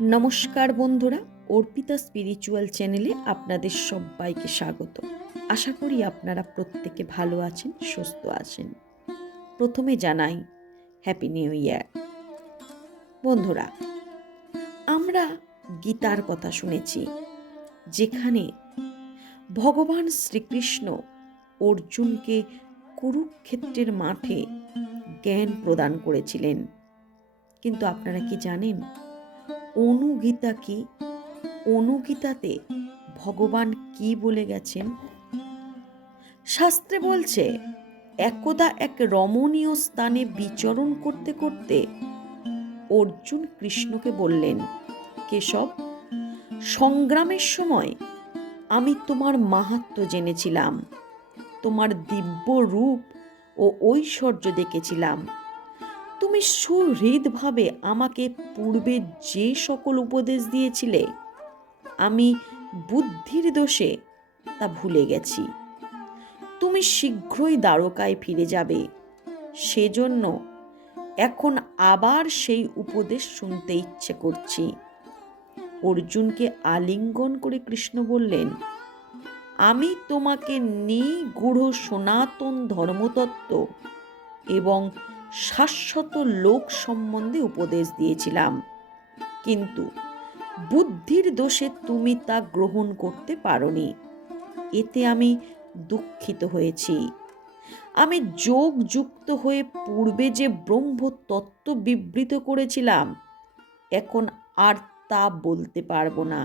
নমস্কার বন্ধুরা, অর্পিতা স্পিরিচুয়াল চ্যানেলে আপনাদের সবাইকে স্বাগত। আশা করি আপনারা প্রত্যেকে ভালো আছেন, সুস্থ আছেন। প্রথমে জানাই হ্যাপি নিউ ইয়ার। বন্ধুরা, আমরা গীতার কথা শুনেছি, যেখানে ভগবান শ্রীকৃষ্ণ অর্জুনকে কুরুক্ষেত্রের মাঠে জ্ঞান প্রদান করেছিলেন। কিন্তু আপনারা কি জানেন অনুগীতা কি? অনুগীতাতে ভগবান কি বলে গেছেন? শাস্ত্রে বলছে, একদা এক রমণীয় স্থানে বিচরণ করতে করতে অর্জুন কৃষ্ণকে বললেন, কেশব, সংগ্রামের সময় আমি তোমার মাহাত্ম্য জেনেছিলাম, তোমার দিব্য রূপ ও ঐশ্বর্য দেখেছিলাম। তুমি সুহৃদভাবে আমাকে পূর্বে যে সকল উপদেশ দিয়েছিলে, আমি বুদ্ধির দোষে তা ভুলে গেছি। তুমি শীঘ্রই দ্বারকায় ফিরে যাবে, সেজন্য এখন আবার সেই উপদেশ শুনতে ইচ্ছে করছি। অর্জুনকে আলিঙ্গন করে কৃষ্ণ বললেন, আমি তোমাকে নিগূঢ় সনাতন ধর্মতত্ত্ব এবং শাশ্বত লোক সম্বন্ধে উপদেশ দিয়েছিলাম, কিন্তু বুদ্ধির দোষে তুমি তা গ্রহণ করতে পারোনি। এতে আমি দুঃখিত হয়েছি। আমি যোগযুক্ত হয়ে পূর্বে যে ব্রহ্ম তত্ত্ব বিবৃত করেছিলাম, এখন আর তা বলতে পারবো না।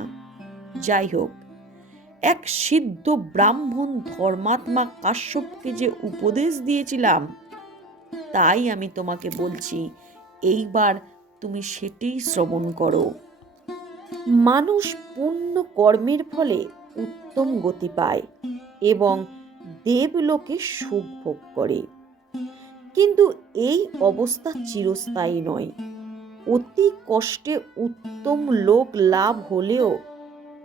যাই হোক, এক সিদ্ধ ব্রাহ্মণ ধর্মাত্মা কাশ্যপকে যে উপদেশ দিয়েছিলাম, তাই আমি তোমাকে বলছি, এইবার তুমি সেটাই শ্রবণ করো। মানুষ পুণ্য কর্মের ফলে উত্তম গতি পায় এবং দেবলোকে সুখ ভোগ করে, কিন্তু এই অবস্থা চিরস্থায়ী নয়। অতি কষ্টে উত্তম লোক লাভ হলেও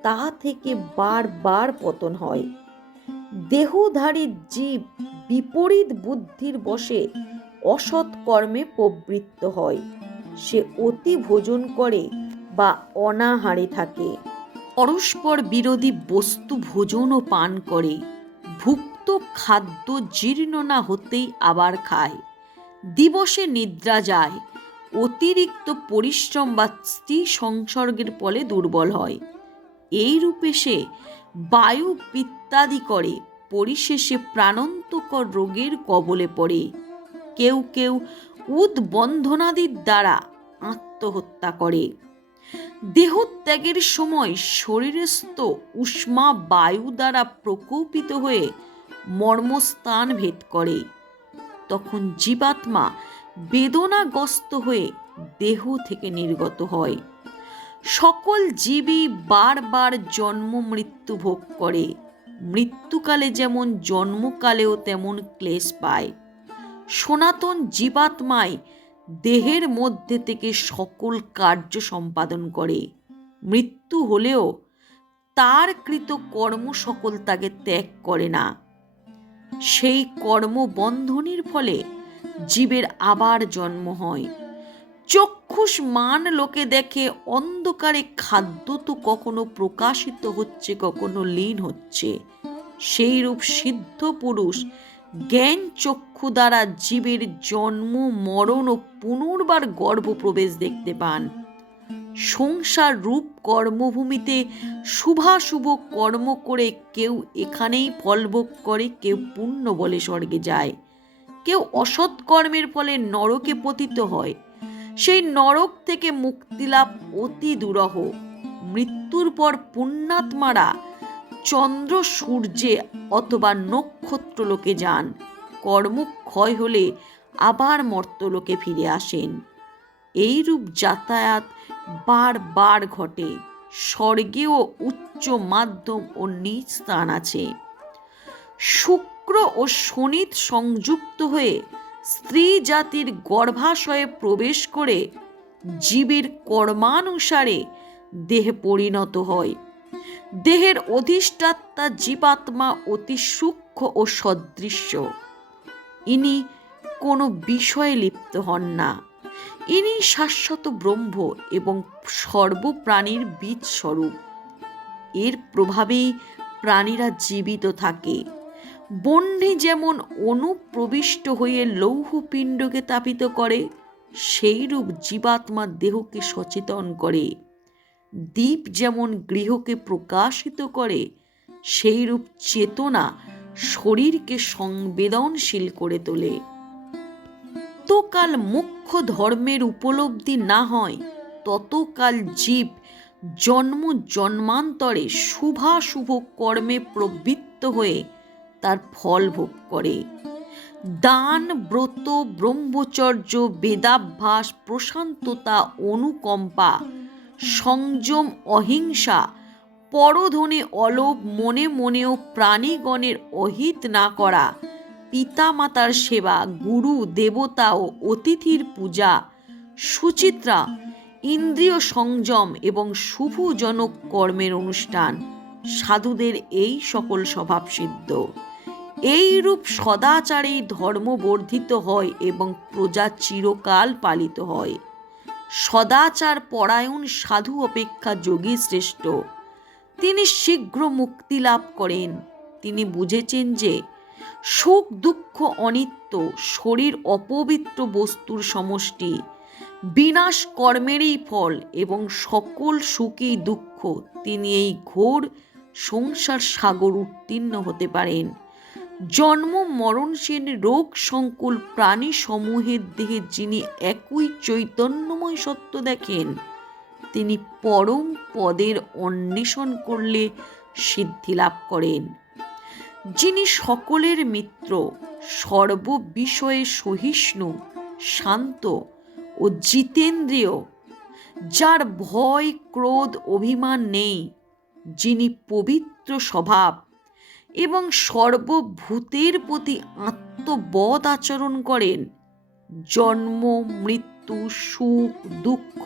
তা থেকে বারবার পতন হয়। দেহধারী জীব বিপরীত বুদ্ধির বশে অসৎ কর্মে প্রবৃত্ত হয়। সে অতি ভোজন করে বা অনাহারে থাকে, পরস্পর বিরোধী বস্তু ভোজন ও পান করে, ভুক্ত খাদ্য জীর্ণ না হতেই আবার খায়, দিবসে নিদ্রা যায়, অতিরিক্ত পরিশ্রম বা স্ত্রী সংসর্গের ফলে দুর্বল হয়। এই রূপে সে বায়ু পিত্তাদি করে, পরিশেষে প্রাণান্তকর রোগের কবলে পড়ে। কেউ কেউ উদ্বন্ধনাদির দ্বারা আত্মহত্যা করে। দেহত্যাগের সময় শরীরস্থ উষ্মা বায়ু দ্বারা প্রকোপিত হয়ে মর্মস্থান ভেদ করে। তখন জীবাত্মা বেদনাগ্রস্ত হয়ে দেহ থেকে নির্গত হয়। সকল জীবই বারবার জন্ম মৃত্যু ভোগ করে। মৃত্যুকালে যেমন জন্মকালেও তেমন ক্লেশ পায়। সনাতন জীবাত্মায় দেহের মধ্যে থেকে সকল কার্য সম্পাদন করে। মৃত্যু হলেও তার কৃত কর্ম সকল তাকে ত্যাগ করে না। সেই কর্মবন্ধনের ফলে জীবের আবার জন্ম হয়। চক্ষুষ মান লোকে দেখে, অন্ধকারে খাদ্য তো কখনো প্রকাশিত হচ্ছে, কখনো লীন হচ্ছে। সেই রূপ সিদ্ধ পুরুষ জ্ঞান চক্ষু দ্বারা জীবের জন্ম, মরণ ও পুনর্বার গর্ভপ্রবেশ দেখতে পান। সংসার রূপ কর্মভূমিতে শুভাশুভ কর্ম করে কেউ এখানেই ফলভোগ করে, কেউ পুণ্য বলে স্বর্গে যায়, কেউ অসৎ কর্মের ফলে নরকে পতিত হয়। সেই নরক থেকে মুক্তিলাভ অতি দুরূহ। মৃত্যুর পর পুণ্যাত্মারা চন্দ্র সূর্যে অথবা নক্ষত্রলোকে যান। কর্মক্ষয় হলে আবার মর্ত্যলোকে ফিরে আসেন। এইরূপ যাতায়াত বারবার ঘটে। স্বর্গেও উচ্চ, মাধ্যম ও নিচ স্থান আছে। শুক্র ও শনি সংযুক্ত হয়ে স্ত্রী জাতির গর্ভাশয়ে প্রবেশ করে জীবের কর্মানুসারে দেহে পরিণত হয়। দেহের অধিষ্ঠাতা জীবাত্মা অতি সূক্ষ্ম ও সদৃশ্য। ইনি কোনো বিষয়ে লিপ্ত হন না। ইনি শাশ্বত ব্রহ্ম এবং সর্বপ্রাণীর বীজ স্বরূপ। এর প্রভাবেই প্রাণীরা জীবিত থাকে। বহ্নি যেমন অনুপ্রবিষ্ট হয়ে লৌহপিণ্ডকে তাপিত করে, সেইরূপ জীবাত্মার দেহকে সচেতন করে। দীপ যেমন গৃহকে প্রকাশিত করে, সেইরূপ চেতনা শরীরকে সংবেদনশীল করে তোলে। যতকাল মুখ্য ধর্মের উপলব্ধি না হয়, ততকাল জীব জন্ম জন্মান্তরে শুভাশুভ কর্মে প্রবৃত্ত হয়ে তার ফল ভোগ করে। দান, ব্রত, ব্রহ্মচর্য, বেদাভ্যাস, প্রশান্ততা, অনুকম্পা, সংযম, অহিংসা, পরধনে অলোভ, মনে মনেও প্রাণীগণের অহিত না করা, পিতামাতার সেবা, গুরু দেবতা ও অতিথির পূজা, সুচিত্রা, ইন্দ্রিয় সংযম এবং শুভজনক কর্মের অনুষ্ঠান, সাধুদের এই সকল স্বভাব সিদ্ধ। এইরূপ সদাচারেই ধর্ম বর্ধিত হয় এবং প্রজা চিরকাল পালিত হয়। সদাচার পরায়ণ সাধু অপেক্ষা যোগী শ্রেষ্ঠ। তিনি শীঘ্র মুক্তি লাভ করেন। তিনি বুঝেছেন যে সুখ দুঃখ অনিত্য, শরীর অপবিত্র বস্তুর সমষ্টি, বিনাশ কর্মেরই ফল এবং সকল সুখই দুঃখ। তিনি এই ঘোর সংসার সাগর উত্তীর্ণ হতে পারেন। জন্ম মরণশীল রোগ সংকুল প্রাণী সমূহের দেহে যিনি একই চৈতন্যময় সত্য দেখেন, তিনি পরম পদের অন্বেষণ করলে সিদ্ধি লাভ করেন। যিনি সকলের মিত্র, সর্ববিষয়ে সহিষ্ণু, শান্ত ও জিতেন্দ্রিয়, যার ভয় ক্রোধ অভিমান নেই, যিনি পবিত্র স্বভাব এবং সর্বভূতের প্রতি আত্মবৎ আচরণ করেন, জন্ম মৃত্যু, সুখ দুঃখ,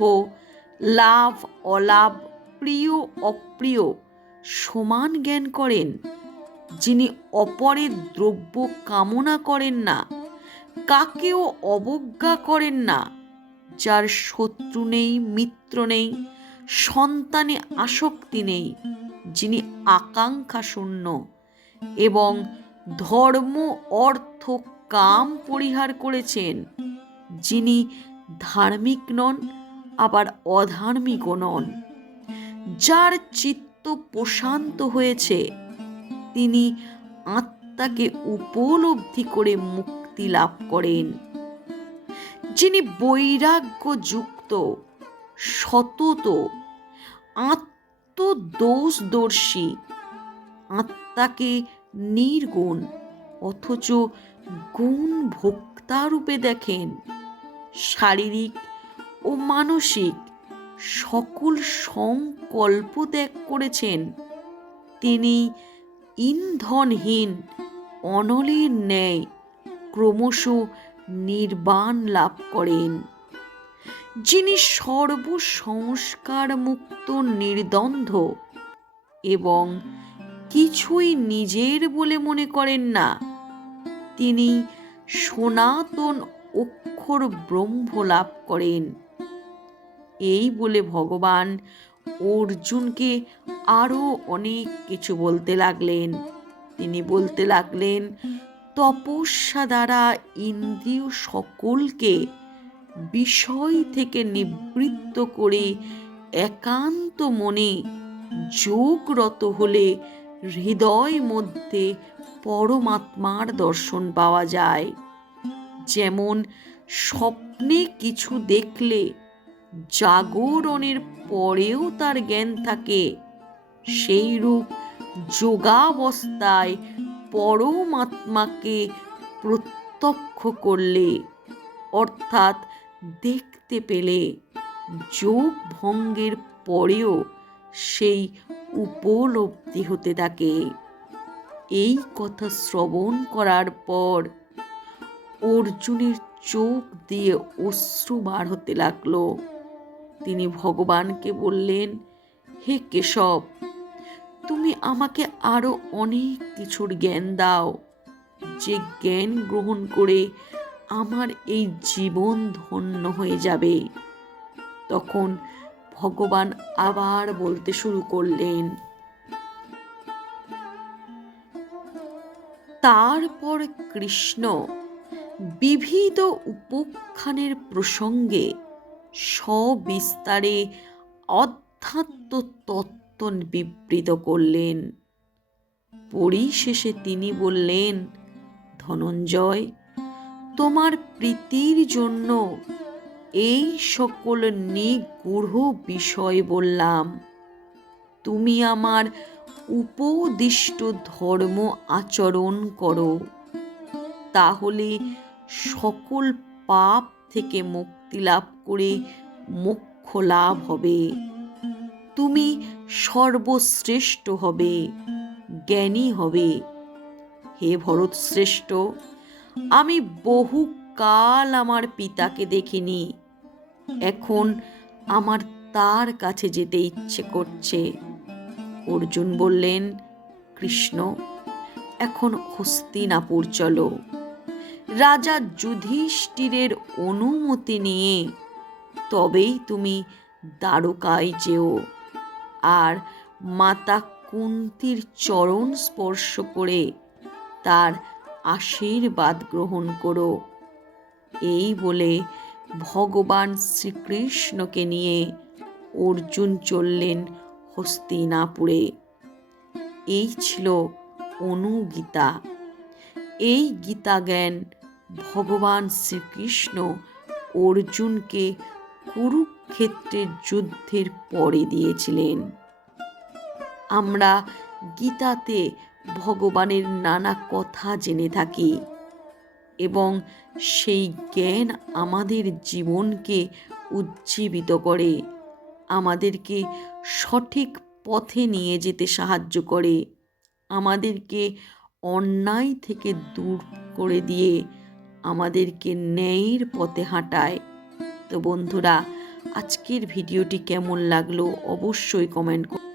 লাভ অলাভ, প্রিয় অপ্রিয় সমান জ্ঞান করেন, যিনি অপরের দ্রব্য কামনা করেন না, কাকেও অবজ্ঞা করেন না, যার শত্রু নেই, মিত্র নেই, সন্তানে আসক্তি নেই, যিনি আকাঙ্ক্ষা শূন্য এবং ধর্ম অর্থ কাম পরিহার করেছেন, যিনি ধার্মিক নন আবার অধার্মিকও নন, যার চিত্ত প্রশান্ত হয়েছে, তিনি আত্মাকে উপলব্ধি করে মুক্তি লাভ করেন। যিনি বৈরাগ্যযুক্ত, সতত, আত্মদোষদর্শী, আত্মাকে নির্গুণ অথচ গুণ ভোক্তারূপে দেখেন, শারীরিক ও মানসিক সকল সংকল্প ত্যাগ করেছেন, তিনি ইন্ধনহীন অনলের ন্যায় ক্রমশ নির্বাণ লাভ করেন। যিনি সর্বসংস্কার মুক্ত, নির্দ্বন্দ্ব এবং কিছুই নিজের বলে মনে করেন না, তিনি সনাতন অক্ষর ব্রহ্ম লাভ করেন। এই বলে ভগবান অর্জুনকে আরও অনেক কিছু বলতে লাগলেন। তিনি বলতে লাগলেন, তপস্যা দ্বারা ইন্দ্রিয় সকলকে বিষয় থেকে নিবৃত্ত করে একান্ত মনে যোগরত হলে হৃদয় মধ্যে পরমাত্মার দর্শন পাওয়া যায়। যেমন স্বপ্নে কিছু দেখলে জাগরণের পরেও তার জ্ঞান থাকে, সেইরূপ যোগাবস্থায় পরমাত্মাকে প্রত্যক্ষ করলে অর্থাৎ দেখতে পেলে যোগ ভঙ্গের পরেও সেই উপলব্ধি হতে থাকে। এই কথা শ্রবণ করার পর অর্জুনের চোখ দিয়ে অশ্রু বার হতে লাগলো। তিনি ভগবানকে বললেন, হে কেশব, তুমি আমাকে আরো অনেক কিছুর জ্ঞান দাও, যে জ্ঞান গ্রহণ করে আমার এই জীবন ধন্য হয়ে যাবে। তখন ভগবান আবার বলতে শুরু করলেন, তারপর কৃষ্ণ বিবিধ উপাখ্যানের প্রসঙ্গে সবিস্তারে অধ্যাত্ম তত্ত্ব বিবৃত করলেন। পরিশেষে তিনি বললেন, ধনঞ্জয়, তোমার প্রীতির জন্য এই সকল নিগূঢ় বিষয় বললাম। তুমি আমার উপদিষ্ট ধর্ম আচরণ করো, তাহলে সকল পাপ থেকে মুক্তি লাভ করে মোক্ষ লাভ হবে। তুমি সর্বশ্রেষ্ঠ হবে, জ্ঞানী হবে। হে ভরত শ্রেষ্ঠ, আমি বহুকাল আমার পিতাকে দেখিনি, এখন আমার তার কাছে যেতে ইচ্ছে করছে। অর্জুন বললেন, কৃষ্ণ, এখন হস্তিনাপুর চলো। রাজা যুধিষ্ঠিরের অনুমতি নিয়ে তবেই তুমি দ্বারকায় যেও, আর মাতা কুন্তির চরণ স্পর্শ করে তার আশীর্বাদ গ্রহণ করো। এই বলে ভগবান শ্রীকৃষ্ণকে নিয়ে অর্জুন চললেন হস্তিনাপুরে। এই ছিল অনুগীতা। এই গীতা জ্ঞান ভগবান শ্রীকৃষ্ণ অর্জুনকে কুরুক্ষেত্রের যুদ্ধের পরে দিয়েছিলেন। আমরা গীতাতে ভগবানের নানা কথা জেনে থাকি এবং সেই জ্ঞান আমাদের জীবনকে উজ্জীবিত করে, আমাদেরকে সঠিক পথে নিয়ে যেতে সাহায্য করে, আমাদেরকে অন্যায় থেকে দূর করে দিয়ে আমাদেরকে ন্যায়ের পথে হাঁটায়। তো বন্ধুরা, আজকের ভিডিওটি কেমন লাগলো অবশ্যই কমেন্ট করুন।